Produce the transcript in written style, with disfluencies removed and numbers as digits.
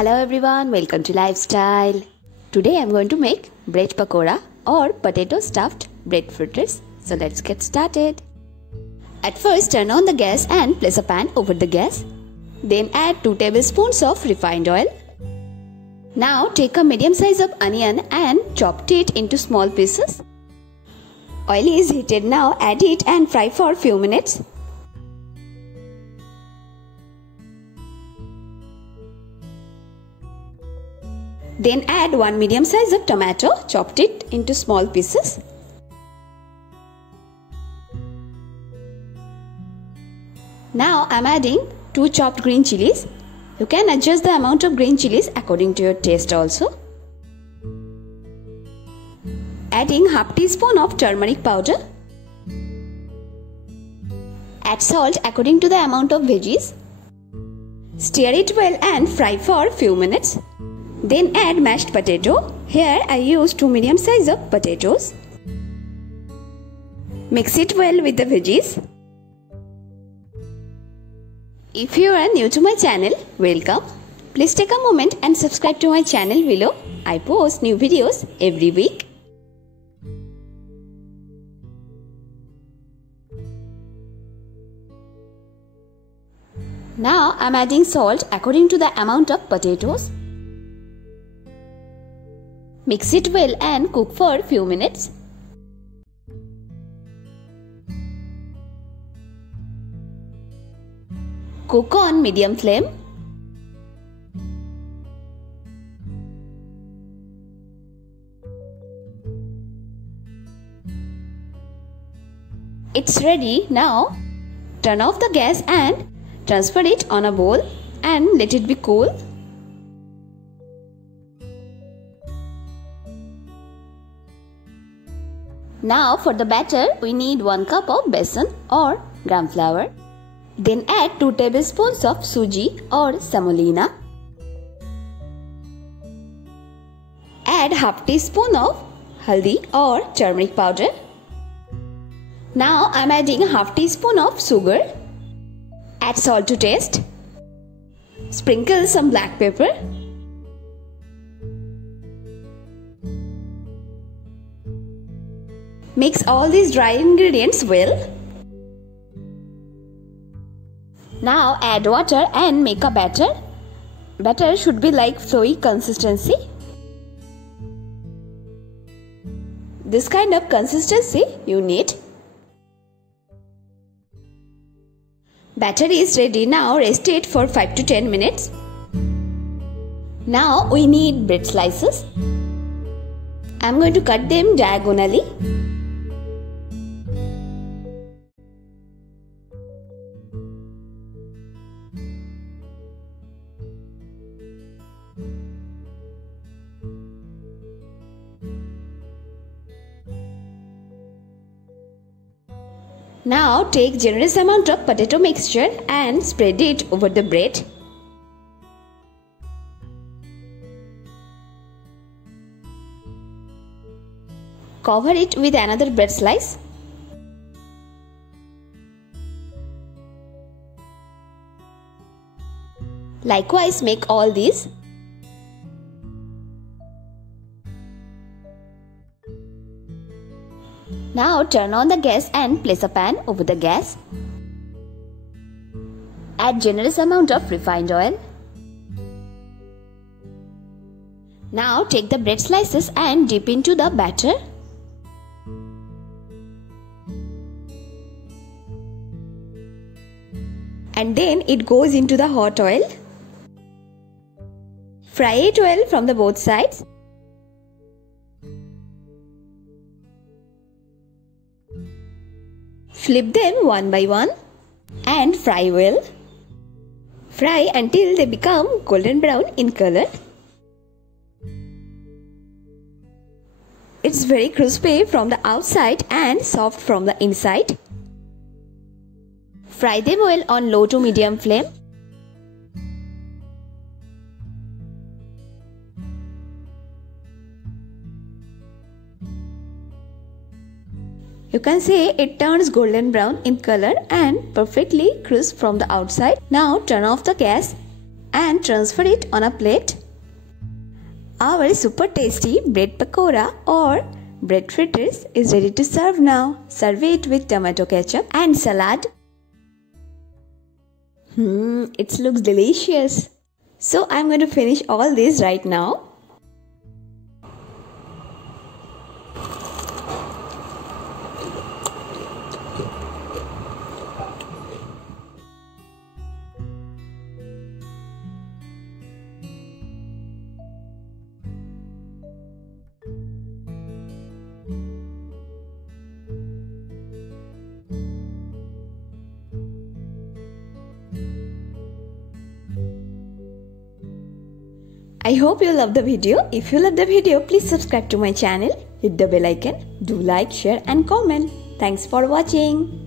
Hello everyone, welcome to Lifestyle. Today I am going to make bread pakora or potato stuffed bread fritters. So let's get started. At first turn on the gas and place a pan over the gas. Then add 2 tablespoons of refined oil. Now take a medium size of onion and chop it into small pieces. Oil is heated now, add it and fry for few minutes. Then add 1 medium size of tomato, chopped it into small pieces. Now I am adding 2 chopped green chilies. You can adjust the amount of green chilies according to your taste also. Adding half teaspoon of turmeric powder. Add salt according to the amount of veggies. Stir it well and fry for few minutes. Then add mashed potato. Here I use 2 medium size of potatoes. Mix it well with the veggies. If you are new to my channel, welcome. Please take a moment and subscribe to my channel below. I post new videos every week. Now I am adding salt according to the amount of potatoes. Mix it well and cook for few minutes. Cook on medium flame. It's ready. Now turn off the gas and transfer it on a bowl and let it be cool. Now for the batter, we need 1 cup of besan or gram flour. Then add 2 tablespoons of suji or semolina. Add half teaspoon of haldi or turmeric powder. Now I am adding half teaspoon of sugar. Add salt to taste. Sprinkle some black pepper. Mix all these dry ingredients well. Now add water and make a batter. Batter should be like flowy consistency. This kind of consistency you need. Batter is ready. Now rest it for 5 to 10 minutes. Now we need bread slices. I am going to cut them diagonally. Now take generous amount of potato mixture and spread it over the bread. Cover it with another bread slice. Likewise make all these. Now turn on the gas and place a pan over the gas. Add generous amount of refined oil. Now take the bread slices and dip into the batter. And then it goes into the hot oil. Fry it well from the both sides. Flip them one by one and fry well. Fry until they become golden brown in color. It's very crispy from the outside and soft from the inside. Fry them well on low to medium flame. You can see it turns golden brown in color and perfectly crisp from the outside. Now turn off the gas and transfer it on a plate. Our super tasty bread pakora or bread fritters is ready to serve now. Serve it with tomato ketchup and salad. It looks delicious. So I'm going to finish all this right now. I hope you love the video. If you love the video, please subscribe to my channel, hit the bell icon, do like, share and comment. Thanks for watching.